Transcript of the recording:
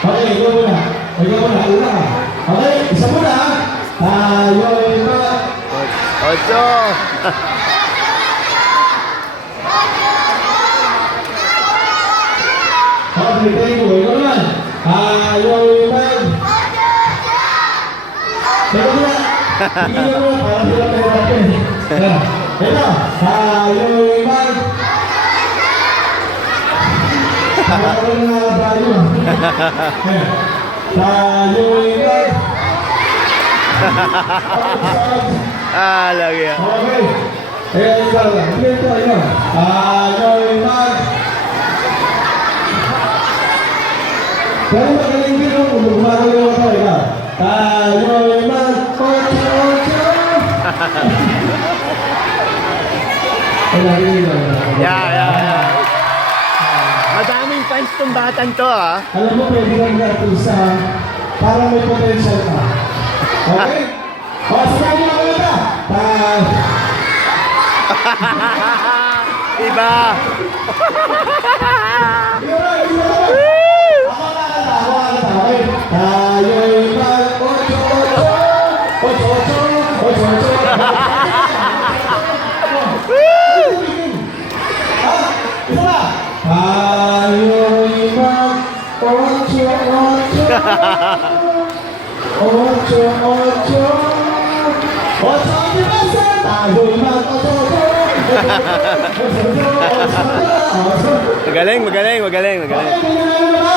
Okay, ikaw muna. Ikaw muna, una ka. Okay, isa muna ha. Tayo'y mag... Ocho. Okay, thank you. Ikaw naman. Tayo'y mag... Teka muna. Tingnan mo muna, parang hirap na ako na. Ayan. Tayo'y mag... Ah, lagi. Eh, ikaw lang. Ito, ito, ito. Tayo'y mag... Pero magaling din yung gumagalaw ako, ikaw. Tayo'y mag... Ocho, ocho. Lagi nila. Batang to ah. Alam mo, pwede kang artista para may potential ka. Okay? O, sabihin mo ito. Ta- Iba. Nakakata. Okay? Tayo'y mag... Ocho, ocho. Ocho, ocho. Ocho, ocho. Ocho, ocho. Ocho, ocho. Ocho, ocho. Tayo'y mag... Ocho, ocho. Ocho, ocho. Ocho, ocho. Magaling, magaling, magaling, magaling.